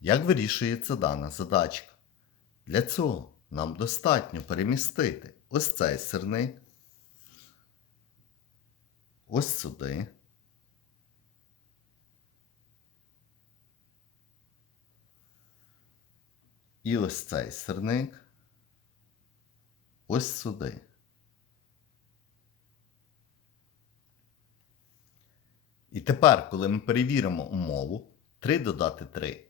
Як вирішується дана задачка? Для цього нам достатньо перемістити ось цей сирник, ось сюди. І ось цей сирник ось сюди. І тепер, коли ми перевіримо умову, 3 додати 3